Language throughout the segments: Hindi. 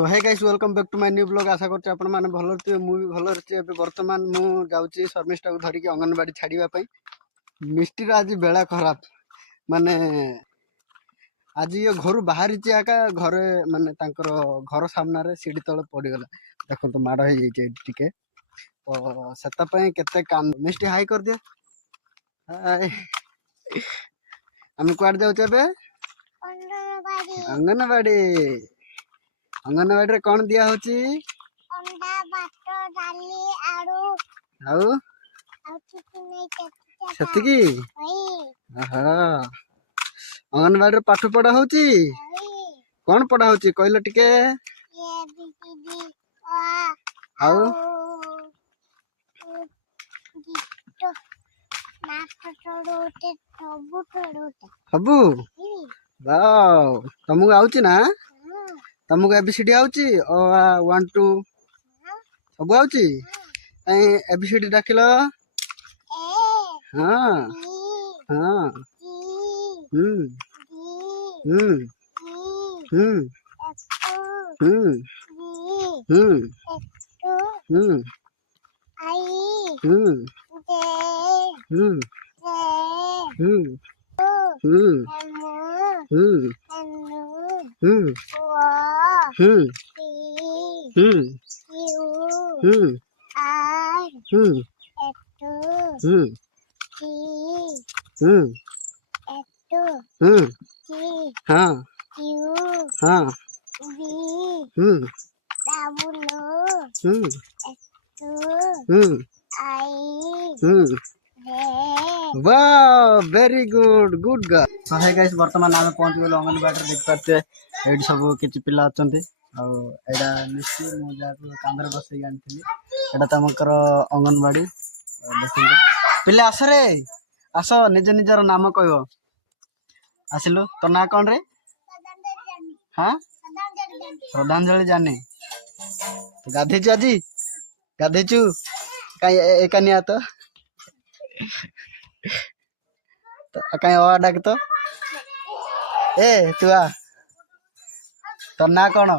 So hey guys welcome back to my new blog. आशा करते आपण माने भलो रहिए मु भी भलो रहिए। एबे वर्तमान मु जाउची शर्मिष्ठा को धरिकी अंगनवाड़ी छाड़ीबा पई। मिस्टी आज बेला खराब माने आज ये घर बाहरी आका घरे माने तांकर घर सामना रे सीढ़ी तले पड़ी गला। देखो तो माड़ हो जाई टिके तो सेता पई केते काम। मिस्टी हाई कर दे। हाय हम कुआड जाउचे बे अंगनवाड़ी। अंगनवाड़ी रे कौन दिया होची? अंडा भात डाली आलू आउ सेतिकी आहा अंगनवाड़ी रे पाठ पढ़ा होची। कौन पढ़ा होची कहलो टिके? आउ सबू वाओ तुमको आउची ना? तुमको एबीसीडी आउची? ओ 1 2 सब आउची? एबीसीडी डाकिलो। हाँ हाँ हम्म हम्म हम्म हम्म हम्म हम्म हम्म हम्म हम्म हम्म हम्म हम्म हम्म हाँ हाँ वाह वेरी गुड गुड गा। तो है गाइस वर्तमान आम पहुंच गए अंगनवाड़ी देख पाते ये सब किसी पिला अच्छा एटा निश्चय मुझे कांदर बसई आनी एटा तुमकर अंगनवाड़ी देख पिले आस रे आस निज निजर नाम कह आसिलु तो ना कौन रे? हाँ श्रद्धांजलि जाने गाधेचु आज गाधेचु कहीं एकानिया तो कहीं डाक तो ए तू आ तो ना कौन?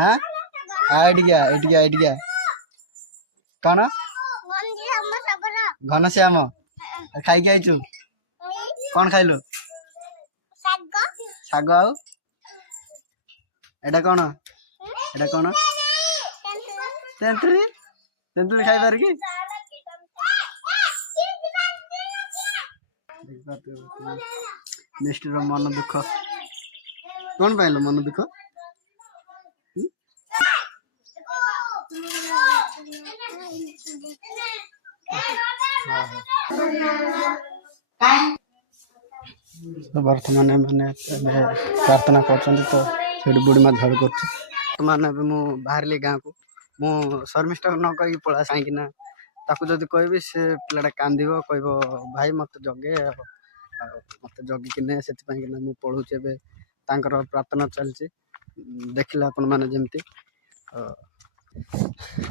हाँ एटिया कौन घनश्याम खाई आईचु कौन खाइलु? शाग आउ एटा कौन? एटा कौन? तेंतुली तेंतुली खाई पार कि मिस्टर मन दुख कौन पाइल मन दुख? तो वर्तमान मैंने प्रार्थना कर बुढ़ी माँ झड़ कर बाहर गाँव को मु शर्मिष्ठा न कही पड़ा कहीं ताकू जदि कहबी से पिलाटा कांद कह भाई मत जगे मत जगिकिने से पढ़ुचे प्रार्थना चलती देखिले आपण मैंने जमती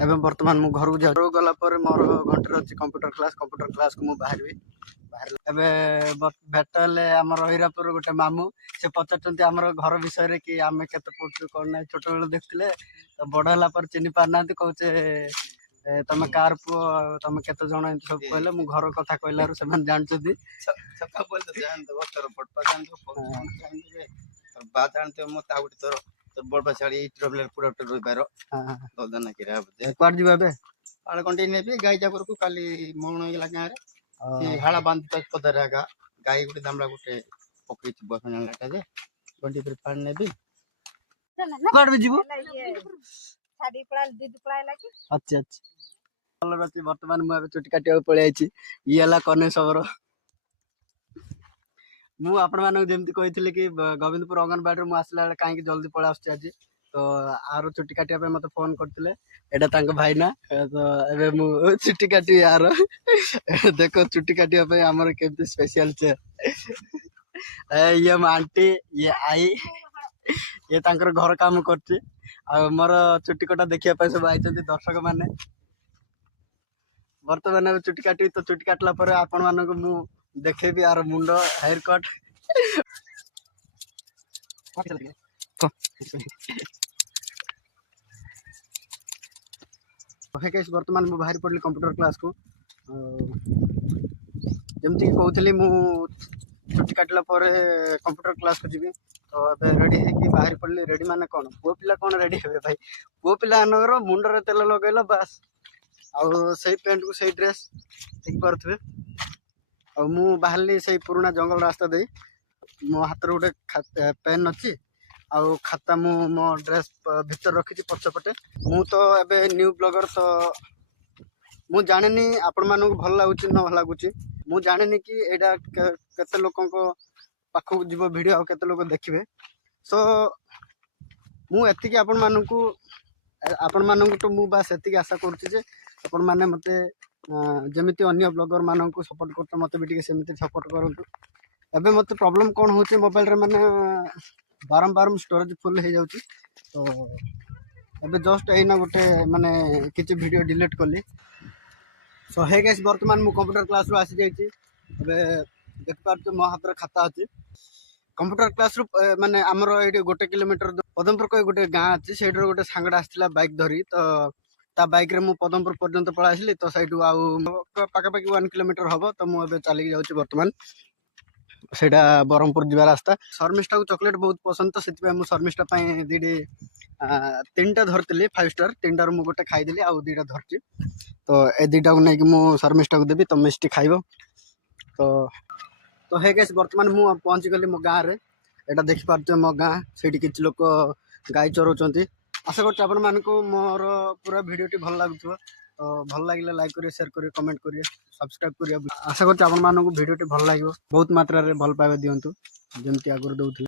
एवं वर्तमान मु घर को गला मोर घंटे अच्छी कंप्यूटर क्लास को बाहर भेटले आम हीरापुर गोटे मामू से पचार आम घर विषय कि आम के पढ़ु कौन ना छोट बेलू देखते तो बड़ है चिन्ह पार ना कहे तुम कार पुओ तुम केत जन सब कहले मु घर कथा कहलु से जानते बड़ छाड़ी प्रोडक्ट रोबार ददना कुआड जीवा बे आले कंटी नेबी गाई जाकर को काली मौन होइला गाँव रे हाला बांध पदर आगा गाई गोटे दामड़ा गोटे पकई बसनाटा जे कंटी पर पाड़ नेबी कुआड बे जीवो छाड़ी पड़ा दीदी पड़ा लागी अच्छा अच्छा भल रही वर्तमान मुझे चुटी काटा पलि आई ये कने सबर मु आपण मानक जेमती कही कि गोविंदपुर अंगनवाड़ी में आसला कहीं जल्दी पड़ा आज तो आर चुटी काटिया मत फोन करते एटा भाई ना तो एबे मु चुटी काटी यार देखो चुटी काटिया आमर केमती स्पेशल चेयर ये मो आंटी ये आई ये तांकर घर काम करची मोर चुटी कटा देखिया सब आई दर्शक माने वर्तमान चुटी काटी तो चुटी काटला पर आपण मानक मु देखेबी आर मुंड हेयर कट बर्तमान मु बाहर पड़ली कंप्यूटर क्लास को जमती कहूली मु छुट्टी काटला कंप्यूटर क्लास को जीवी तो रेडी है बाहर पड़ली रेडी माने कौन पुओ पिला कौन रेडी हे भाई पुओ पिला मुंडर तेल लगेल बास आउ से पेंट को सही ड्रेस देख पारे मु बाहरली से पुराना जंगल रास्ता दे मो हाथ गोटे पेन अच्छी आउ खाता मु मो ड्रेस भीतर रखी पछपटे मु तो एबे न्यू ब्लॉगर तो मु जाने आपण मानक भल लगुच न भल लगुच मु जाने कि एटा केते लोकन को पाखक जीव वीडियो आ केते लोक देखिबे सो मु एतिकी आपण मानक तो मु बास एतिकी आशा करूची जे आपण माने मते जमिति अन्य ब्लॉगर मानक सपोर्ट करते मते भी सेमिति सपोर्ट करंतु एबे मते प्रॉब्लम कोन होची मोबाइल रे माने बारंबार स्टोरेज फुल हो जाउची तो एबे जस्ट एना गोटे माने किछि वीडियो डिलीट करली सो हे गाइस वर्तमान मु कंप्यूटर क्लास रो आसी जाईची एबे देख पारतो मो हाथ रे खाता अछि कंप्यूटर क्लास रो माने हमरो एडी गोटे किलोमीटर पदमपुर को गोटे गाँ अछि सेडर गोटे सांगडा आस्तिला बाइक धरी तो ता बाइक रे मु पदमपुर पर्यंत पळा आसिली तो साइड आउ पाका पाकी 1 किलोमीटर हबो तो मु एबे चली जाउची वर्तमान सेटा बरहमपुर जीवा रास्ता शर्मिष्ठा को चॉकलेट बहुत पसंद तो से मु शर्मिष्ठा पाई दीडी 3टा धरती 5 स्टार 3टार मु गोटे खाईदेली आउ 2टा धरची तो ए 2टा को नहीं मु शर्मिष्ठा को देवी तो मिष्टी खाइबो तो हे गाइस वर्तमान मु पहुंची गली मो गाँ रे एटा देखि पारते मो गाँ सेठी किछ लोक गाय चरौचंती आशा करछि आपण मानको मोर पूरा वीडियोटी भल लागुथबो तो भल लागिले लाइक करिए शेयर करिए कमेंट करिए सब्सक्राइब करिए आशा करछि आपण मानको वीडियोटी भल लागिबो बहुत मात्रा रे भल पावे दियंतु जेमति आगर दउथि।